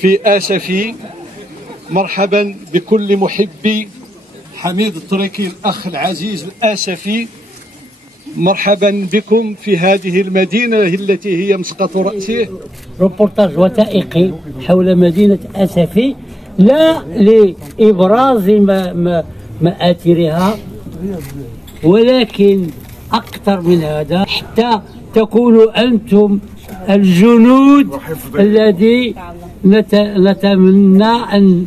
في آسفي. مرحبا بكل محبي حميد الطريقي الأخ العزيز الآسفي، مرحبا بكم في هذه المدينة التي هي مسقط رأسه. روبورتاج وثائقي حول مدينة آسفي، لا لإبراز مآثرها، ولكن أكثر من هذا حتى تكونوا أنتم الجنود الذي نتمنى أن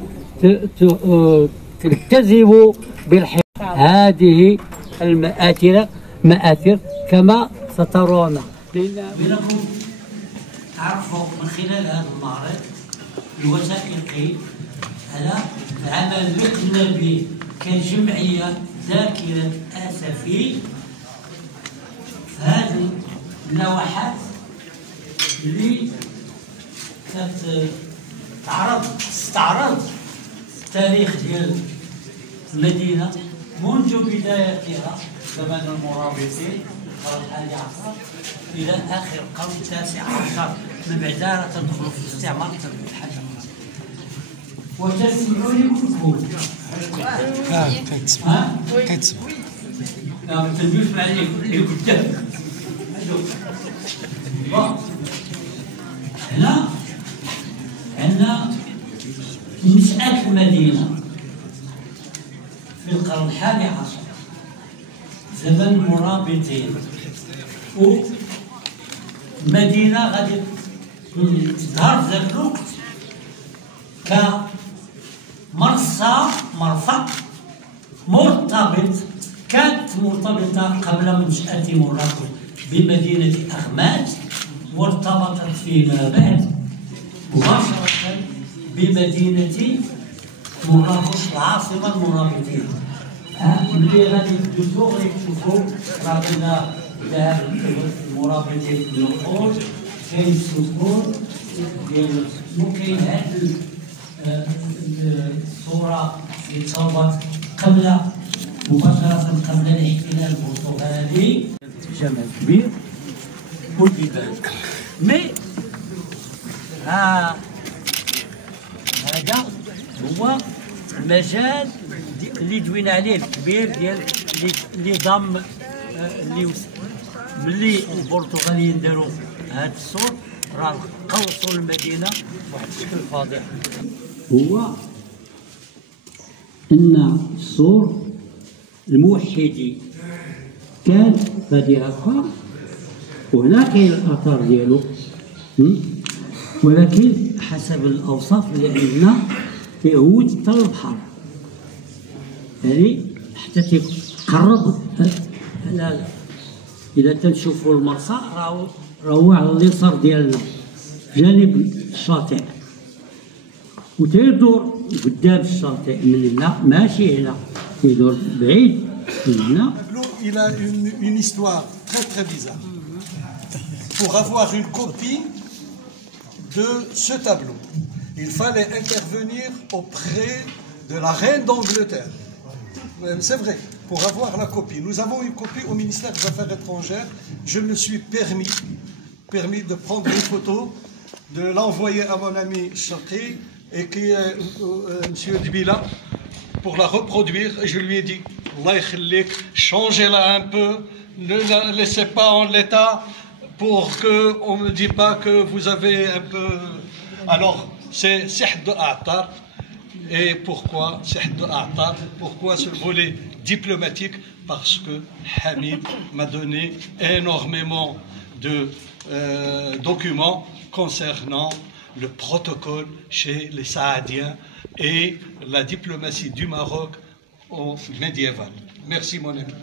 تلتزموا بالحفظ هذه مآثر كما سترون. لأنكم تعرفوا من خلال هذا المعرض الوثائقي على العمل اللي قمنا به كجمعية ذاكرة آسفي في هذه اللوحات اللي تستعرض التاريخ ديال المدينة منذ بدايتها زمن المرابطين القرن الحادي عشر إلى آخر القرن التاسع عشر، من بعد تدخلوا في الاستعمار الحديث. وتسمعوني كلكم. كتسمع. لا ما تنجوش مع اللي قدامك. هنا عندنا نشأة المدينة في القرن الحادي عشر زمن المرابطين، ومدينة غادي تظهر في ذاك الوقت مرفق مرتبط، كانت مرتبطة قبل منشأة مراكش بمدينة أغمات، وارتبطت فيما بعد مباشرة بمدينة مراكش العاصمة المرابطين. ملي غادي تدوزو غادي تشوفو راه عندنا ذهب المرابطين في النقود، كاين السكون ديال ممكن هاد الصورة اللي تصوبت قبل مباشرة قبل الاحتلال البرتغالي، جمع كبير والبيبان. مي هذا هو المجال اللي دوينا عليه الكبير ديال اللي ضم اللي ملي البرتغاليين داروا هذا السور راه قوصوا المدينه بواحد الشكل فاضح. هو ان السور الموحدي كان غادي هكا، وهنا كاين الاثار ديالو، ولكن حسب الاوصاف اللي عندنا تيهود حتى للبحر، يعني حتى تيقرب. اذا تنشوفوا المرصى راهو على اليسار ديالنا جانب الشاطئ، وتيدور قدام الشاطئ من هنا، ماشي هنا تيدور بعيد من هنا. Il a une histoire très très bizarre. Pour avoir une copie de ce tableau, il fallait intervenir auprès de la reine d'Angleterre. C'est vrai, pour avoir la copie. Nous avons une copie au ministère des Affaires étrangères. Je me suis permis de prendre une photo, de l'envoyer à mon ami Chaki et qui est M. Dbila pour la reproduire. Et je lui ai dit, Allah yakhlik, changez-la un peu, ne la laissez pas en l'état pour qu'on ne me dise pas que vous avez un peu... Alors, c'est Sihd de A'tar. Et pourquoi Sihd de A'tar? Pourquoi ce volet diplomatique? Parce que Hamid m'a donné énormément de documents concernant le protocole chez les Saadiens et la diplomatie du Maroc au médiéval. Merci mon ami.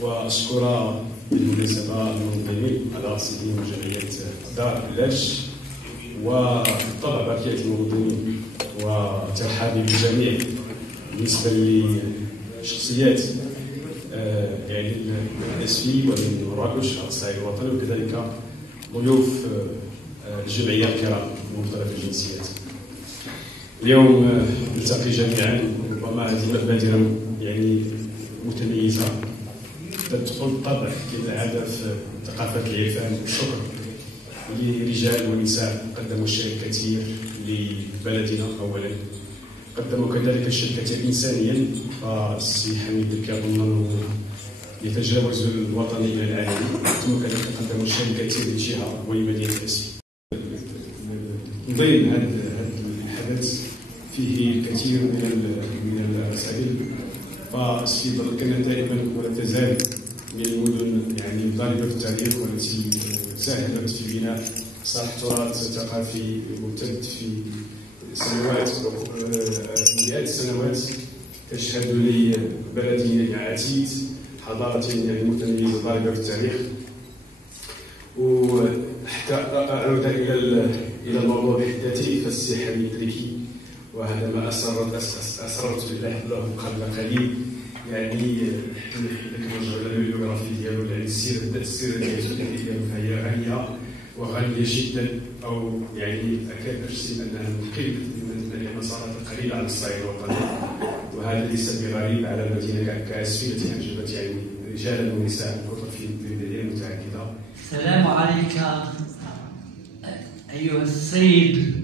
وأشكر بالمناسبة المنظمين على رأسهم جمعية دار العلاج وبالطبع بقية المنظمين وترحابي بالجميع. بالنسبة لشخصيات يعني الأسفي ومن مراكش على الصعيد الوطني وكذلك ضيوف الجمعية الكرام من مختلف الجنسيات. اليوم نلتقي جميعا، ربما هذه مبادرة يعني متميزة تدخل بالطبع كالعادة في ثقافة العرفان والشكر لرجال ونساء قدموا شيء كثير لبلدنا. أولا قدموا كذلك الشيء كثير إنسانيا، فالسي حميد الكرام أنه يتجاوز الوطني إلى العالمي، ثم كذلك قدموا شيء كثير للجهة ولمدينة أسفي. ضمن هذا الحدث فيه كثير من الرسائل، فأسفي كانت دائما ولا تزال من المدن يعني ضاربة في التاريخ والتي ساهمت في بناء صالح تراث ثقافي ممتد في سنوات مئات السنوات، تشهد لبلد عتيد حضارة يعني متميزة ضاربة في التاريخ. وحتى أعود إلى الموضوع بحدته، فالسي حميد تريكي وهذا ما أسررت له قبل قليل، يعني لك نرجع إلى البيوغرافي ديالو، يعني السيرة ديالو فهي غنية وغنية جدا، أو يعني أكاد أجزم أنها مقل من المسارات القليلة على الصعيد الوطني، وهذا ليس بغريب على مدينة كأسفي التي أنجبت يعني رجالا ونساء كثر في مدن متعددة. السلام عليك أيها السيد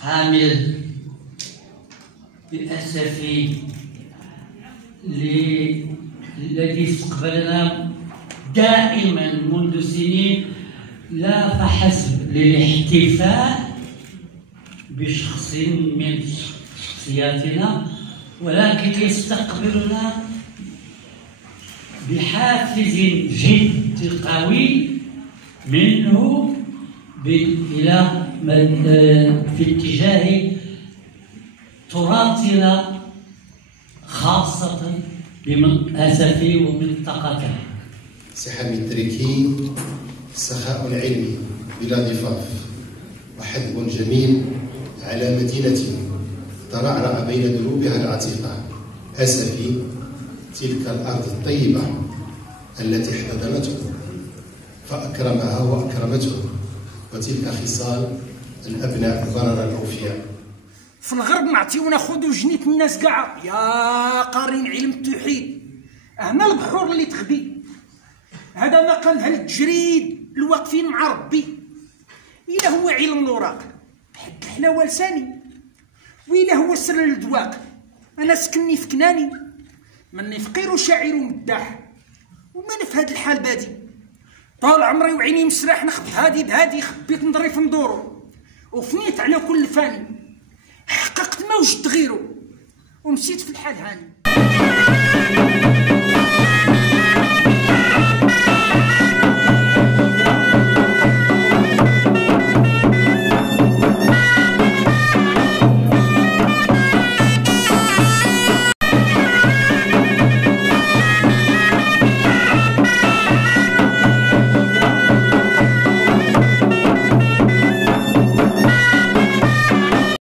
حامد الأسفي الذي استقبلنا دائما منذ سنين، لا فحسب للاحتفاء بشخص من شخصياتنا، ولكن يستقبلنا بحافز جد قوي منه إلى في اتجاه تراثنا، خاصة بأسفي ومنطقته. سي حميد تريكي سخاء علمي بلا ضفاف وحذب جميل على مدينة ترعرع بين دروبها العتيقة. أسفي تلك الأرض الطيبة التي احتضنته فأكرمها وأكرمته، وتلك خصال الأبناء البررة الأوفياء. في الغرب نعطيونا خذوا جنيت الناس كاع يا قارين علم التوحيد، هنا البحور اللي تخبي، هذا ما كان هالتجريد الواقفين مع ربي. إلا هو علم الوراق بحد الحلاوة لساني، وإلا هو سر الدواق أنا سكني في كناني، مني فقير وشاعر ومداح، ومن في هاد الحال بادي طال عمري وعيني مسراح، نخبط هادي بهادي، خبيت نضري في ندورو وفنيت على كل فاني، حققت ما وجدت غيرو ومشيت في الحال هاني.